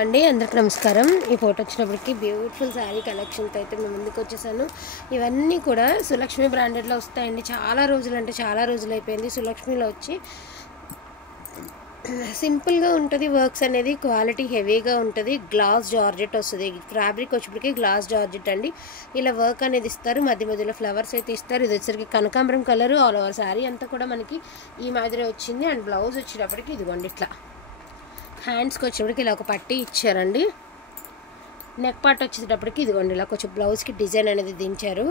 అండి అందరికి నమస్కారం। ఈ ఫోటో వచ్చినప్పటికి బ్యూటిఫుల్ శారీ కలెక్షన్స్ అయితే మేము ముందుకు వచ్చేసాను। ఇవన్నీ కూడా సులక్ష్మి బ్రాండెడ్లో వస్తాయండి। చాలా రోజులు అయిపోయింది సులక్ష్మిలో వచ్చి। సింపుల్గా ఉంటుంది వర్క్స్ అనేది, క్వాలిటీ హెవీగా ఉంటుంది। గ్లాస్ జార్జెట్ వస్తుంది, ఫ్యాబ్రిక్ వచ్చేప్పటికి గ్లాస్ జార్జెట్ అండి। ఇలా వర్క్ అనేది ఇస్తారు, మధ్య మధ్యలో ఫ్లవర్స్ అయితే ఇస్తారు। ఇది వచ్చేసరికి కనకాంబరం కలర్, ఆల్ ఓవర్ శారీ అంతా కూడా మనకి ఈ మాదిరి వచ్చింది। అండ్ బ్లౌజ్ వచ్చేటప్పటికి ఇదిగోండి ఇట్లా హ్యాండ్స్కి వచ్చేటప్పటికి ఇలా ఒక పట్టీ ఇచ్చారండి। నెక్ పార్ట్ వచ్చేటప్పటికి ఇదిగోండి ఇలా కొంచెం బ్లౌజ్కి డిజైన్ అనేది దించారు।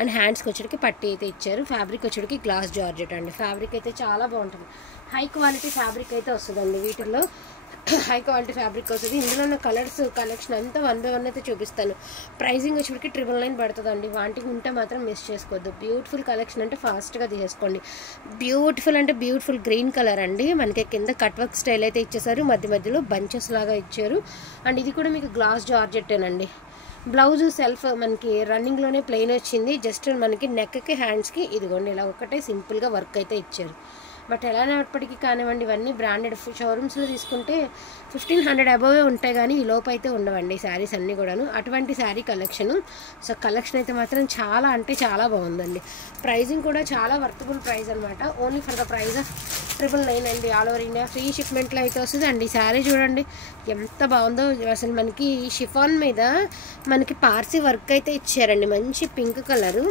అండ్ హ్యాండ్స్కి వచ్చేటికి పట్టీ అయితే ఇచ్చారు। ఫ్యాబ్రిక్ వచ్చేటికి గ్లాస్ జార్జెట్ అండి। ఫ్యాబ్రిక్ అయితే చాలా బాగుంటుంది, హై క్వాలిటీ ఫ్యాబ్రిక్ అయితే వస్తుందండి। వీటిల్లో హై క్వాలిటీ ఫ్యాబ్రిక్ వస్తుంది। ఇందులో ఉన్న కలర్స్ కలెక్షన్ అంతా 1 by 1 అయితే చూపిస్తాను। ప్రైజింగ్ వచ్చేటికి 999 పడుతుందండి। వాంటింగ్ ఉంటే మాత్రం మిస్ చేసుకోవద్దు। బ్యూటిఫుల్ కలెక్షన్ అంటే ఫాస్ట్గా తీసేసుకోండి। బ్యూటిఫుల్ అంటే బ్యూటిఫుల్ గ్రీన్ కలర్ అండి। మనకి కింద కట్ వర్క్ స్టైల్ అయితే ఇచ్చేసారు, మధ్య మధ్యలో బంచెస్ లాగా ఇచ్చారు। అండ్ ఇది కూడా మీకు గ్లాస్ జార్జెట్టేనండి। బ్లౌజ్ సెల్ఫ్ మనకి రన్నింగ్లోనే ప్లెయిన్ వచ్చింది। జస్ట్ మనకి నెక్కి హ్యాండ్స్కి ఇదిగోండి ఇలా ఒకటే సింపుల్గా వర్క్ అయితే ఇచ్చారు। బట్ ఎలానప్పటికీ కానివ్వండి, ఇవన్నీ బ్రాండెడ్ షోరూమ్స్లో తీసుకుంటే 1500 అబోవే ఉంటాయి, కానీ ఈ లోపు అయితే ఉండవండి శారీస్ అన్నీ కూడాను। అటువంటి శారీ కలెక్షను। సో కలెక్షన్ అయితే మాత్రం చాలా అంటే చాలా బాగుందండి। ప్రైజింగ్ కూడా చాలా వర్తబుల్ ప్రైస్ అనమాట। Only for the price of 999 అండి। ఆల్ ఓవర్ ఇండియా ఫ్రీ షిప్మెంట్లో అయితే వస్తుంది అండి। ఈ శారీ చూడండి ఎంత బాగుందో అసలు। మనకి షిఫాన్ మీద మనకి పార్సీ వర్క్ అయితే ఇచ్చారండి, మంచి పింక్ కలరు।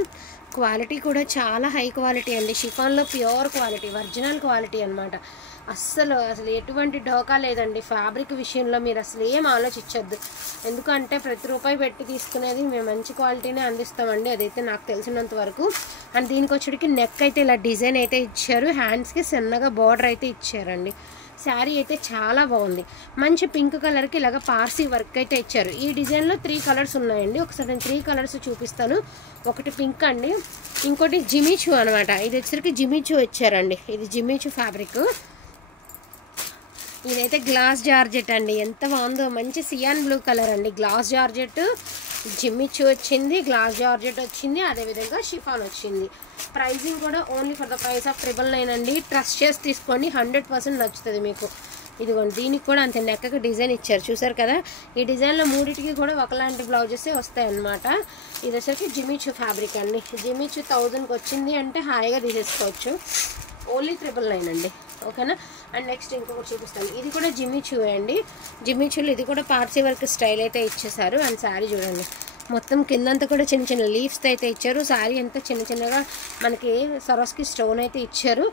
క్వాలిటీ కూడా చాలా హై క్వాలిటీ అండి। షిఫాన్లో ప్యూర్ క్వాలిటీ, ఒరిజినల్ క్వాలిటీ అనమాట। అస్సలు ఎటువంటి ఢోకా లేదండి। ఫ్యాబ్రిక్ విషయంలో మీరు అసలు ఏం ఆలోచించొద్దు, ఎందుకంటే ప్రతి రూపాయి పెట్టి తీసుకునేది మేము మంచి క్వాలిటీనే అందిస్తామండి, అదైతే నాకు తెలిసినంత వరకు। అండ్ దీనికి వచ్చేటికి నెక్ అయితే ఇలా డిజైన్ అయితే ఇచ్చారు, హ్యాండ్స్కి సన్నగా బార్డర్ అయితే ఇచ్చారండి। శారీ అయితే చాలా బాగుంది, మంచి పింక్ కలర్కి ఇలాగ పార్సీ వర్క్ అయితే ఇచ్చారు। ఈ డిజైన్లో 3 కలర్స్ ఉన్నాయండి, ఒకసారి నేను 3 కలర్స్ చూపిస్తాను। ఒకటి పింక్ అండి, ఇంకోటి జిమిచూ అనమాట। ఇది వచ్చేసరికి జిమిచూ ఇచ్చారండి, ఇది జిమిచూ ఫ్యాబ్రిక్। ఇదైతే గ్లాస్ జార్జెట్ అండి, ఎంత బాగుందో, మంచి సియాన్ బ్లూ కలర్ అండి। గ్లాస్ జార్జెట్ జిమ్మిచ్చు వచ్చింది, గ్లాస్ జార్జెట్ వచ్చింది, అదేవిధంగా షిఫాన్ వచ్చింది। ప్రైజింగ్ కూడా only for the price of 999 అండి। ట్రస్ట్ చేసి తీసుకోండి, 100% నచ్చుతుంది మీకు। ఇదిగోండి దీనికి కూడా అంతే నెక్కకి డిజైన్ ఇచ్చారు, చూసారు కదా। ఈ డిజైన్లో మూడింటికి కూడా ఒకలాంటి బ్లౌజెసే వస్తాయి అన్నమాట। ఇది వచ్చేసి జిమ్మిచ్చు ఫ్యాబ్రిక్ అండి। జిమ్మిచ్చు 1000కి వచ్చింది అంటే హాయిగా తీసేసుకోవచ్చు, ఓన్లీ 999 అండి, ఓకేనా। అండ్ నెక్స్ట్ ఇంకొకటి చూపిస్తాను, ఇది కూడా జిమ్మిచూ అండి। జిమ్మిచూలో ఇది కూడా పార్సీ వర్క్ స్టైల్ అయితే ఇచ్చేసారు। అండ్ శారీ చూడండి మొత్తం కిందంతా కూడా చిన్న చిన్న లీవ్స్ అయితే ఇచ్చారు। శారీ అంతా చిన్న చిన్నగా మనకి సరోస్కి స్టోన్ అయితే ఇచ్చారు।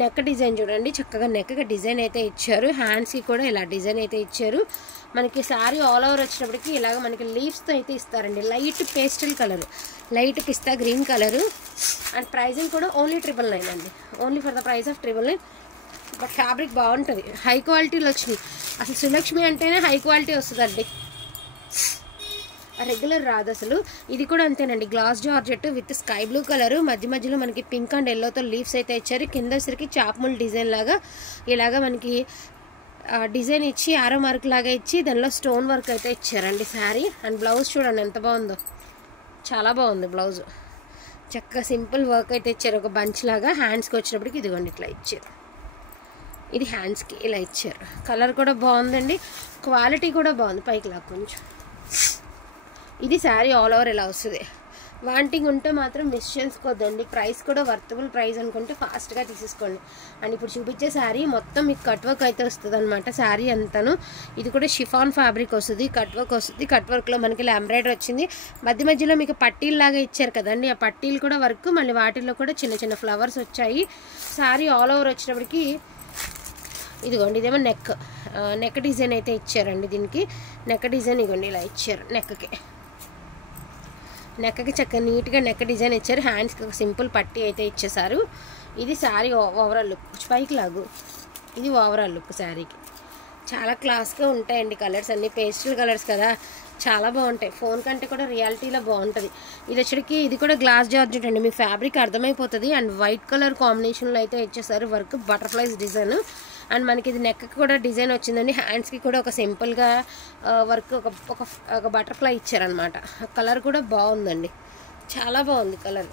నెక్ డిజైన్ చూడండి చక్కగా నెక్కి డిజైన్ అయితే ఇచ్చారు, హ్యాండ్స్కి కూడా ఇలా డిజైన్ అయితే ఇచ్చారు। మనకి శారీ ఆల్ ఓవర్ వచ్చినప్పటికి ఇలాగ మనకి లీవ్స్తో అయితే ఇస్తారండి, light pastel colour, light pista green colour. And pricing కూడా ఓన్లీ 999 అండి, only for the price of 999। But fabric బాగుంటుంది, హై క్వాలిటీ లక్ష్మి, అసలు సులక్ష్మి అంటేనే హై క్వాలిటీ వస్తుందండి, రెగ్యులర్ రాదు అసలు। ఇది కూడా అంతేనండి, glass georgette with sky blue colour, మధ్య మధ్యలో మనకి పింక్ అండ్ ఎల్లోతో లీవ్స్ అయితే ఇచ్చారు। కింద సరికి చాప్ముల్ డిజైన్ లాగా ఇలాగా మనకి డిజైన్ ఇచ్చి ఆరో మార్క్ లాగా ఇచ్చి దానిలో స్టోన్ వర్క్ అయితే ఇచ్చారండి శారీ। అండ్ బ్లౌజ్ చూడండి ఎంత బాగుందో, చాలా బాగుంది బ్లౌజ్, చక్కగా సింపుల్ వర్క్ అయితే ఇచ్చారు, ఒక బంచ్ లాగా। హ్యాండ్స్కి వచ్చినప్పటికి ఇదిగోండి ఇట్లా ఇచ్చారు, ఇది హ్యాండ్స్కి ఇలా ఇచ్చారు। కలర్ కూడా బాగుందండి, క్వాలిటీ కూడా బాగుంది, పైకి లాగా కొంచెం। ఇది శారీ ఆల్ ఓవర్ ఇలా వస్తుంది, వాంటింగ్ ఉంటే మాత్రం మిస్ చేసుకోవద్దండి। ప్రైస్ కూడా వర్తబుల్ ప్రైస్ అనుకుంటే ఫాస్ట్గా తీసేసుకోండి। అండ్ ఇప్పుడు చూపించే శారీ మొత్తం మీకు కట్ వర్క్ అయితే వస్తుంది అనమాట శారీ అంతాను। ఇది కూడా షిఫాన్ ఫ్యాబ్రిక్ వస్తుంది, కట్ వర్క్ వస్తుంది, కట్ వర్క్లో మనకి ఇలా ఎంబ్రాయిడరీ వచ్చింది, మధ్య మధ్యలో మీకు పట్టీల్లాగా ఇచ్చారు కదండి, ఆ పట్టీలు కూడా వర్క్, మళ్ళీ వాటిల్లో కూడా చిన్న చిన్న ఫ్లవర్స్ వచ్చాయి। శారీ ఆల్ ఓవర్ వచ్చినప్పటికి ఇదిగోండి ఇదేమో నెక్ డిజైన్ అయితే ఇచ్చారండి, దీనికి నెక్ డిజైన్ ఇదిగోండి ఇలా ఇచ్చారు, నెక్కి చక్కగా నీట్గా నెక్ డిజైన్ ఇచ్చారు। హ్యాండ్స్కి ఒక సింపుల్ పట్టీ అయితే ఇచ్చేసారు। ఇది శారీ ఓవరాల్ లుక్, పైకి లాగు, ఇది ఓవరాల్ లుక్ శారీకి। చాలా క్లాస్గా ఉంటాయండి కలర్స్ అన్నీ, పేస్టల్ కలర్స్ కదా, చాలా బాగుంటాయి, ఫోన్ కంటే కూడా రియాలిటీలో బాగుంటుంది। ఇది వచ్చరికి ఇది కూడా గ్లాస్ జార్జెట్ అండి, మీ ఫ్యాబ్రిక్ అర్థమైపోతుంది। అండ్ వైట్ కలర్ కాంబినేషన్లో అయితే ఇచ్చేసారు వర్క్, బటర్ఫ్లైస్ డిజైన్। అండ్ మనకి ఇది నెక్కి కూడా డిజైన్ వచ్చిందండి, హ్యాండ్స్కి కూడా ఒక సింపుల్గా వర్క్, ఒక బటర్ఫ్లై ఇచ్చారనమాట। కలర్ కూడా బాగుందండి, చాలా బాగుంది కలర్।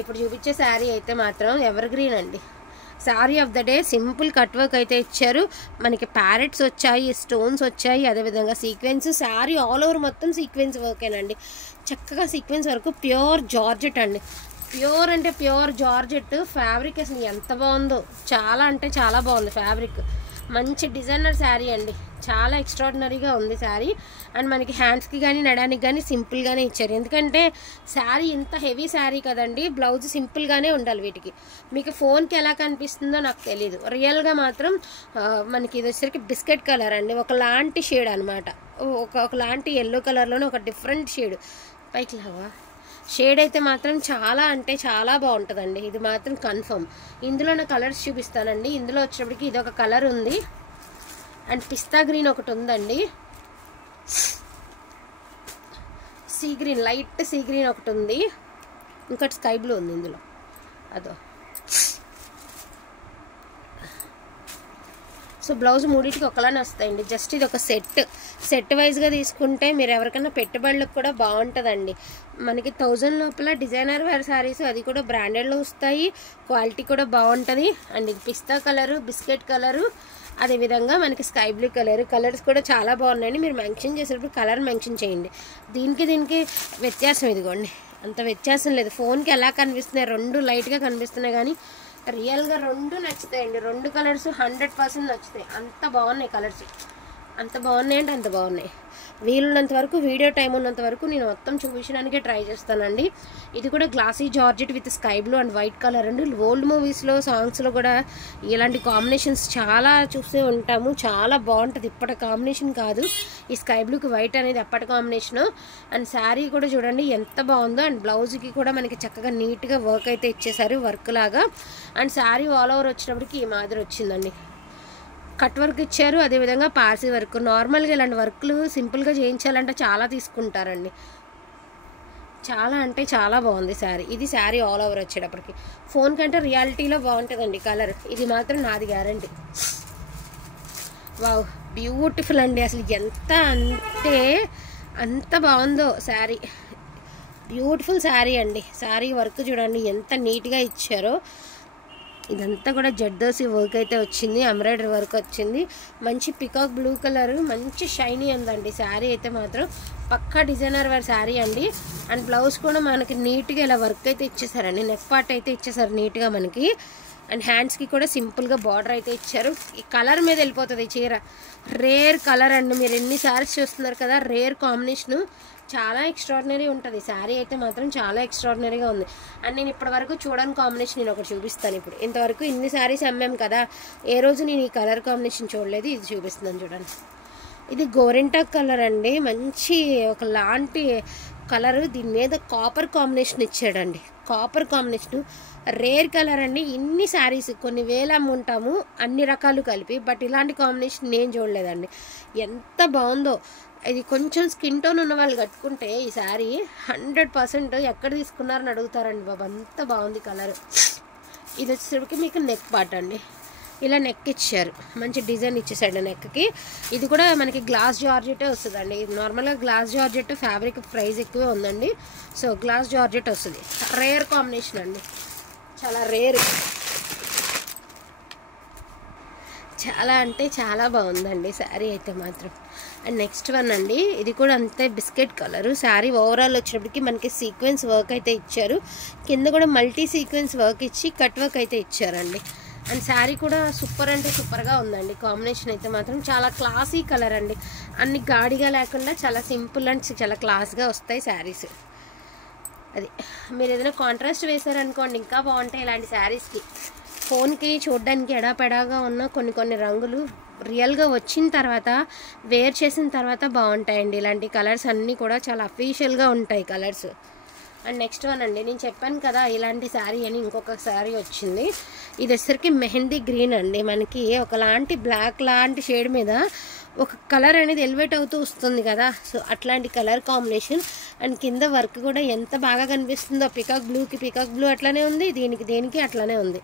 ఇప్పుడు చూపించే శారీ అయితే మాత్రం ఎవర్ గ్రీన్ అండి, sari of the day simple cut work అయితే ఇచ్చారు. మనకి ప్యారెట్స్ వచ్చాయి, స్టోన్స్ వచ్చాయి, అదేవిధంగా సీక్వెన్స్. శారీ ఆల్ ఓవర్ మొత్తం సీక్వెన్స్ వర్కేనండి. చక్కగా సీక్వెన్స్ వరకు ప్యూర్ జార్జెట్ అండి. ప్యూర్ అంటే ప్యూర్ జార్జెట్. ఫ్యాబ్రిక్ అసలు ఎంత బాగుందో, చాలా అంటే చాలా బాగుంది ఫ్యాబ్రిక్. మంచి డిజైనర్ శారీ అండి, చాలా ఎక్స్ట్రాడినరీగా ఉంది శారీ. అండ్ మనకి హ్యాండ్స్కి కానీ నడానికి కానీ సింపుల్గానే ఇచ్చారు. ఎందుకంటే శారీ ఇంత హెవీ శారీ కదండి, బ్లౌజ్ సింపుల్గానే ఉండాలి వీటికి. మీకు ఫోన్కి ఎలా కనిపిస్తుందో నాకు తెలీదు, రియల్గా మాత్రం మనకి ఇది వచ్చేసరికి బిస్కెట్ కలర్ అండి, ఒకలాంటి షేడ్ అనమాట. ఒకలాంటి ఎల్లో కలర్లోనే ఒక డిఫరెంట్ షేడ్. పైకి లాగా షేడ్ అయితే మాత్రం చాలా అంటే చాలా బాగుంటుందండి, ఇది మాత్రం కన్ఫర్మ్. ఇందులో నా కలర్స్ చూపిస్తానండి. ఇందులో వచ్చేటప్పటికి ఇది ఒక కలర్ ఉంది, అండ్ పిస్తా గ్రీన్ ఒకటి ఉందండి, sea green, light sea green ఒకటి ఉంది, ఇంకోటి స్కై బ్లూ ఉంది ఇందులో. అదో సో బ్లౌజ్ మూడింటికి ఒకలానే వస్తాయండి. జస్ట్ ఇది ఒక సెట్ వైజ్గా తీసుకుంటే మీరు ఎవరికైనా పెట్టుబడులకు కూడా బాగుంటుందండి. మనకి 1000 లోపల డిజైనర్ వేర్ శారీస్, అది కూడా బ్రాండెడ్లో వస్తాయి, క్వాలిటీ కూడా బాగుంటుంది. అండ్ ఇది పిస్తా కలరు, బిస్కెట్ కలరు, అదేవిధంగా మనకి స్కై బ్లూ కలర్. కలర్స్ కూడా చాలా బాగున్నాయండి. మీరు మెన్షన్ చేసేటప్పుడు కలర్ మెన్షన్ చేయండి. దీనికి వ్యత్యాసం ఇదిగోండి, అంత వ్యత్యాసం లేదు. ఫోన్కి ఎలా కనిపిస్తున్నాయి, రెండు లైట్గా కనిపిస్తున్నాయి, కానీ రియల్గా రెండు నచ్చుతాయండి. రెండు కలర్స్ 100% నచ్చుతాయి. అంత బాగున్నాయి కలర్స్, అంత బాగున్నాయి అంటే అంత బాగున్నాయి. వీలున్నంత వరకు, వీడియో టైం ఉన్నంత వరకు నేను మొత్తం చూపించడానికే ట్రై చేస్తానండి. ఇది కూడా glossy georgette with sky blue and white colour అండి. ఓల్డ్ మూవీస్లో, సాంగ్స్లో కూడా ఇలాంటి కాంబినేషన్స్ చాలా చూస్తూ ఉంటాము. చాలా బాగుంటుంది, ఇప్పటి కాంబినేషన్ కాదు. ఈ స్కై బ్లూకి వైట్ అనేది ఎప్పటి కాంబినేషను. అండ్ శారీ కూడా చూడండి ఎంత బాగుందో. అండ్ బ్లౌజ్కి కూడా మనకి చక్కగా నీట్గా వర్క్ అయితే ఇచ్చేసారు, వర్క్ లాగా. అండ్ శారీ ఆల్ ఓవర్ వచ్చేటప్పటికి ఈ మాదిరి వచ్చిందండి. కట్ వర్క్ ఇచ్చారు, అదేవిధంగా పార్సీ వర్క్. నార్మల్గా ఇలాంటి వర్క్లు సింపుల్గా చేయించాలంటే చాలా తీసుకుంటారండి. చాలా అంటే చాలా బాగుంది శారీ. ఇది శారీ ఆల్ ఓవర్ వచ్చేటప్పటికి ఫోన్ కంటే రియాలిటీలో బాగుంటుందండి కలర్. ఇది మాత్రం నాది గ్యారంటీ. వావ్, బ్యూటిఫుల్ అండి. అసలు ఎంత అంటే అంత బాగుందో శారీ. బ్యూటిఫుల్ శారీ అండి. శారీ వర్క్ చూడండి ఎంత నీట్గా ఇచ్చారో. ఇదంతా కూడా జర్దోసి వర్క్ అయితే వచ్చింది, ఎంబ్రాయిడరీ వర్క్ వచ్చింది. మంచి పికాక్ బ్లూ కలర్, మంచి షైనీ ఉందండి శారీ అయితే మాత్రం. పక్కా డిజైనర్ వేర్ శారీ అండి. అండ్ బ్లౌజ్ కూడా మనకి నీట్గా ఇలా వర్క్ అయితే ఇచ్చేసారండి. నెక్ పార్ట్ అయితే ఇచ్చేసారు నీట్గా మనకి. అండ్ హ్యాండ్స్కి కూడా సింపుల్గా బార్డర్ అయితే ఇచ్చారు. ఈ కలర్ మీద వెళ్ళిపోతుంది ఈ చీర. రేర్ కలర్ అండి, మీరు ఎన్ని శారీస్ చూస్తున్నారు కదా, రేర్ కాంబినేషను. చాలా ఎక్స్ట్రాడినరీ ఉంటుంది శారీ అయితే మాత్రం, చాలా ఎక్స్ట్రాడినరీగా ఉంది. అండ్ నేను ఇప్పటివరకు చూడని కాంబినేషన్ నేను ఒకటి చూపిస్తాను. ఇప్పుడు ఇంతవరకు ఇన్ని శారీస్ అమ్మాం కదా, ఏ రోజు నేను ఈ కలర్ కాంబినేషన్ చూడలేదు. ఇది చూపిస్తున్నాను చూడండి. ఇది గోరింటాక్ కలర్ అండి, మంచి ఒకలాంటి కలర్. దీని మీద కాపర్ కాంబినేషన్ ఇచ్చాడండి, కాపర్ కాంబినేషన్. రేర్ కలర్ అండి. ఇన్ని శారీస్ కొన్ని వేలు అమ్ముంటాము అన్ని రకాలు కలిపి, బట్ ఇలాంటి కాంబినేషన్ నేను చూడలేదండి. ఎంత బాగుందో. ఇది కొంచెం స్కిన్ టోన్ ఉన్న వాళ్ళు కట్టుకుంటే ఈ శారీ 100% ఎక్కడ తీసుకున్నారని అడుగుతారండి బాబు, అంత బాగుంది కలర్. ఇది వచ్చేసరికి మీకు నెక్ పార్ట్ అండి, ఇలా నెక్ ఇచ్చారు, మంచి డిజైన్ ఇచ్చేసాడు నెక్కి. ఇది కూడా మనకి గ్లాస్ జార్జెటే వస్తుందండి. నార్మల్గా గ్లాస్ జార్జెట్ ఫ్యాబ్రిక్ ప్రైస్ ఎక్కువే ఉందండి. సో గ్లాస్ జార్జెట్ వస్తుంది. రేర్ కాంబినేషన్ అండి, చాలా రేర్. చాలా అంటే చాలా బాగుందండి శారీ అయితే మాత్రం. అండ్ నెక్స్ట్ వన్ అండి, ఇది కూడా అంతే బిస్కెట్ కలరు. శారీ ఓవరాల్ వచ్చేటప్పటికి మనకి సీక్వెన్స్ వర్క్ అయితే ఇచ్చారు, కింద కూడా మల్టీ సీక్వెన్స్ వర్క్ ఇచ్చి కట్ వర్క్ అయితే ఇచ్చారండి. అండ్ శారీ కూడా సూపర్ అంటే సూపర్గా ఉందండి. కాంబినేషన్ అయితే మాత్రం చాలా క్లాసీ కలర్ అండి. అన్ని గాడిగా లేకుండా చాలా సింపుల్ అండ్ చాలా క్లాస్గా వస్తాయి శారీస్. అది మీరు ఏదైనా కాంట్రాస్ట్ వేసారనుకోండి ఇంకా బాగుంటాయి ఇలాంటి శారీస్కి. ఫోన్కి చూడడానికి ఎడాపెడాగా ఉన్న కొన్ని రంగులు రియల్గా వచ్చిన తర్వాత, వేర్ చేసిన తర్వాత బాగుంటాయండి. ఇలాంటి కలర్స్ అన్నీ కూడా చాలా అఫీషియల్గా ఉంటాయి కలర్స్. అండ్ నెక్స్ట్ వన్ అండి, నేను చెప్పాను కదా ఇలాంటి శారీ అని, ఇంకొక శారీ వచ్చింది. ఇది వచ్చేసరికి మెహందీ గ్రీన్ అండి. మనకి ఒకలాంటి బ్లాక్ లాంటి షేడ్ మీద ఒక కలర్ అనేది ఎలివేట్ అవుతూ వస్తుంది కదా, సో అట్లాంటి కలర్ కాంబినేషన్. అండ్ కింద వర్క్ కూడా ఎంత బాగా కనిపిస్తుందో, పికాక్ బ్లూకి పికాక్ బ్లూ అట్లానే ఉంది, దేనికి అట్లానే ఉంది.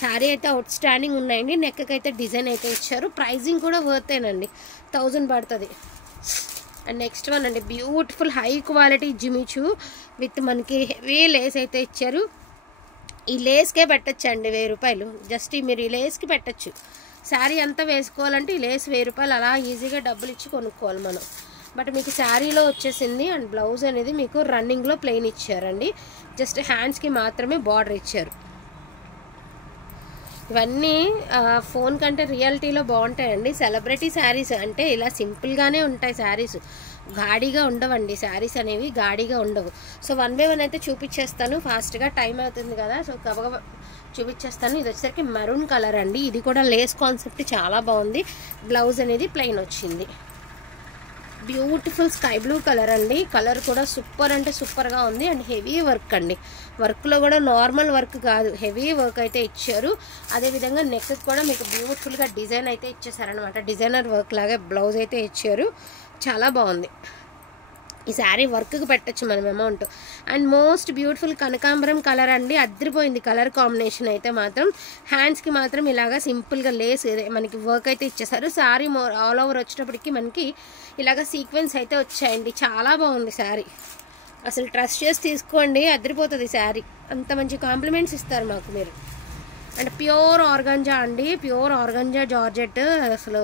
శారీ అయితే అవుట్ స్టాండింగ్ ఉన్నాయండి. నెక్కి అయితే డిజైన్ అయితే ఇచ్చారు. ప్రైజింగ్ కూడా వర్తేనండి, 1000 పడుతుంది. అండ్ నెక్స్ట్ వన్ అండి, beautiful high quality Jimmy Choo with మనకి హెవీ లేస్ అయితే ఇచ్చారు. ఈ లేస్కే పెట్టచ్చండి 1000 రూపాయలు. జస్ట్ మీరు ఈ లేస్కి పెట్టచ్చు. శారీ అంతా వేసుకోవాలంటే ఈ లేస్ 1000 రూపాయలు అలా ఈజీగా డబ్బులు ఇచ్చి కొనుక్కోవాలి మనం. బట్ మీకు శారీలో వచ్చేసింది. అండ్ బ్లౌజ్ అనేది మీకు రన్నింగ్లో ప్లెయిన్ ఇచ్చారండి. జస్ట్ హ్యాండ్స్కి మాత్రమే బార్డర్ ఇచ్చారు. ఇవన్నీ ఫోన్ కంటే రియాలిటీలో బాగుంటాయండి. సెలబ్రిటీ శారీస్ అంటే ఇలా సింపుల్గానే ఉంటాయి శారీస్, గాడిగా ఉండవండి. శారీస్ అనేవి గాడిగా ఉండవు. సో 1 బై 1 అయితే చూపించేస్తాను ఫాస్ట్గా, టైం అవుతుంది కదా. సో గబగబా చూపించేస్తాను. ఇది వచ్చేసరికి మెరూన్ కలర్ అండి. ఇది కూడా లేస్ కాన్సెప్ట్ చాలా బాగుంది. బ్లౌజ్ అనేది ప్లెయిన్ వచ్చింది. బ్యూటిఫుల్ స్కై బ్లూ కలర్ అండి. కలర్ కూడా సూపర్ అంటే సూపర్గా ఉంది. అండ్ హెవీ వర్క్ అండి. వర్క్లో కూడా నార్మల్ వర్క్ కాదు, హెవీ వర్క్ అయితే ఇచ్చారు. అదేవిధంగా నెక్ కూడా మీకు బ్యూటిఫుల్గా డిజైన్ అయితే ఇచ్చేసారనమాట. డిజైనర్ వర్క్ లాగా బ్లౌజ్ అయితే ఇచ్చారు. చాలా బాగుంది. ఈ శారీ వర్క్కి పెట్టచ్చు మనం అమౌంట్. అండ్ మోస్ట్ బ్యూటిఫుల్ కనకాంబరం కలర్ అండి. అద్దరిపోయింది కలర్ కాంబినేషన్ అయితే మాత్రం. హ్యాండ్స్కి మాత్రం ఇలాగా సింపుల్గా లేస్ మనకి వర్క్ అయితే ఇచ్చేసారు. శారీ ఆల్ ఓవర్ వచ్చేటప్పటికి మనకి ఇలాగ సీక్వెన్స్ అయితే వచ్చాయండి. చాలా బాగుంది శారీ. అసలు ట్రస్ట్ చేసి తీసుకోండి, అద్దరిపోతుంది శారీ. అంత మంచి కాంప్లిమెంట్స్ ఇస్తారు మాకు మీరు. అండ్ ప్యూర్ ఆర్గాంజా అండి. Pure organza georgette. అసలు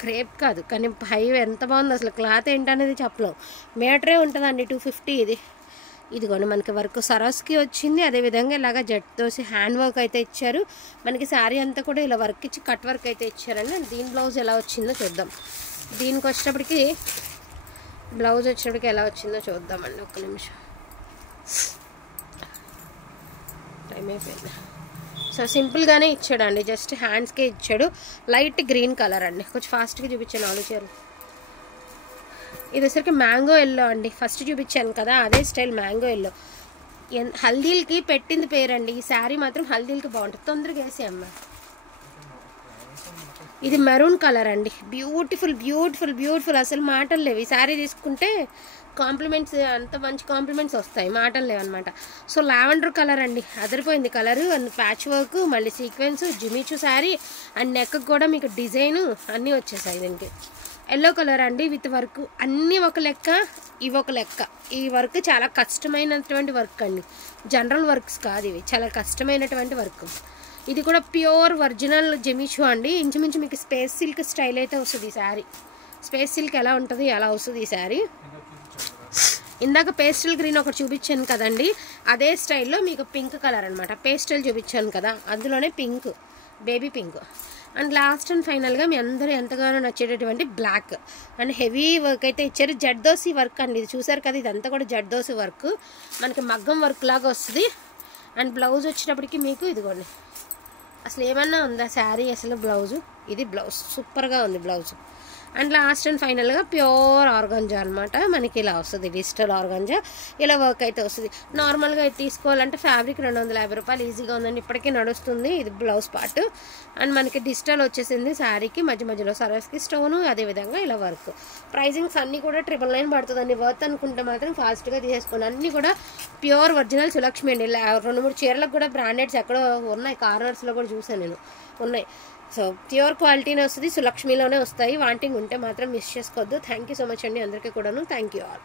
క్రేప్ కాదు కానీ పై ఎంత బాగుంది అసలు. క్లాత్ ఏంటనేది చెప్పలేం. మీటరే ఉంటుందండి 250. ఇదిగోండి మనకి వర్క్ సరస్కి వచ్చింది. అదేవిధంగా ఇలాగ జట్ తోసి హ్యాండ్ వర్క్ అయితే ఇచ్చారు. మనకి శారీ అంతా కూడా ఇలా వర్క్ ఇచ్చి కట్ వర్క్ అయితే ఇచ్చారండి. దీని బ్లౌజ్ ఎలా వచ్చిందో చూద్దాం. దీనికి వచ్చేటప్పటికి బ్లౌజ్ వచ్చేటప్పటికి ఎలా వచ్చిందో చూద్దామండి. ఒక్క నిమిషం, టైం అయిపోయింది. సో సింపుల్గానే ఇచ్చాడండి. జస్ట్ హ్యాండ్స్కే ఇచ్చాడు. లైట్ గ్రీన్ కలర్ అండి. కొంచెం ఫాస్ట్గా చూపించాను 4 చీరలు. ఇది వచ్చరికి మ్యాంగో ఎల్లో అండి. ఫస్ట్ చూపించాను కదా అదే స్టైల్ మ్యాంగో ఎల్లో. హల్దీలకి పెట్టింది పేరండి. ఈ శారీ మాత్రం హల్దీలకి బాగుంటుంది. తొందరగా వేసే అమ్మ. ఇది మెరూన్ కలర్ అండి. Beautiful beautiful beautiful. అసలు మాటలు లేవు. ఈ శారీ తీసుకుంటే కాంప్లిమెంట్స్, అంత మంచి కాంప్లిమెంట్స్ వస్తాయి, మాటలు లేవన్నమాట. సో లావెండర్ కలర్ అండి. అదిరిపోయింది కలరు. అండ్ ప్యాచ్ వర్క్, మళ్ళీ sequence, Jimmy Choo sari. And neck కూడా మీకు డిజైను అన్నీ వచ్చేసాయి. దీనికి ఎల్లో కలర్ అండి విత్ వర్క్. అన్నీ ఒక లెక్క, ఇవి ఒక లెక్క. ఈ వర్క్ చాలా కష్టమైనటువంటి వర్క్ అండి. జనరల్ వర్క్స్ కాదు ఇవి, చాలా కష్టమైనటువంటి వర్క్. ఇది కూడా ప్యూర్ ఒరిజినల్ జెమిచు అండి. ఇంచుమించు మీకు స్పేస్ సిల్క్ స్టైల్ అయితే వస్తుంది ఈ శారీ. స్పేస్ సిల్క్ ఎలా ఉంటుంది అలా వస్తుంది ఈ శారీ. ఇందాక పేస్టల్ గ్రీన్ ఒకటి చూపించాను కదండి, అదే స్టైల్లో మీకు పింక్ కలర్ అనమాట. పేస్టల్ చూపించాను కదా, అందులోనే pink, baby pink. And last and ఫైనల్గా మీ అందరూ ఎంతగానో నచ్చేటటువంటి బ్లాక్. అండ్ హెవీ వర్క్ అయితే ఇచ్చారు. జడ్దోసి వర్క్ అండి. ఇది చూసారు కదా, ఇదంతా కూడా జడ్దోసి వర్క్. మనకి మగ్గం వర్క్ లాగా వస్తుంది. అండ్ బ్లౌజ్ వచ్చేటప్పటికి మీకు ఇదిగోండి, అసలు ఏమన్నా ఉందా శారీ అసలు బ్లౌజు. ఇది బ్లౌజ్ సూపర్గా ఉంది బ్లౌజ్. అండ్ లాస్ట్ అండ్ ఫైనల్గా ప్యూర్ ఆర్గాంజా అనమాట. మనకి ఇలా వస్తుంది, డిజిటల్ ఆర్గాంజా. ఇలా వర్క్ అయితే వస్తుంది. నార్మల్గా ఇది తీసుకోవాలంటే ఫ్యాబ్రిక్ 250 రూపాయలు ఈజీగా ఉందండి, ఇప్పటికీ నడుస్తుంది. ఇది బ్లౌజ్ పార్ట్. అండ్ మనకి డిజిటల్ వచ్చేసింది శారీకి. మధ్య మధ్యలో సరస్కి స్టోను, అదేవిధంగా ఇలా వర్క్. ప్రైజింగ్స్ అన్నీ కూడా 999 పడుతుందండి. వర్త్ అనుకుంటే మాత్రం ఫాస్ట్గా తీసేసుకోండి. అన్నీ కూడా ప్యూర్ ఒరిజినల్ సులక్ష్మి అండి. 2-3 చీరలకు కూడా బ్రాండెడ్స్ ఎక్కడో ఉన్నాయి, కార్నర్స్లో కూడా చూసాను నేను, ఉన్నాయి. సో ప్యూర్ క్వాలిటీనే వస్తుంది, సులక్ష్మిలోనే వస్తాయి. వాంటింగ్ ఉంటే మాత్రం మిస్ చేసుకోవద్దు. థ్యాంక్ యూ సో మచ్ అండి అందరికీ కూడాను. Thank you all.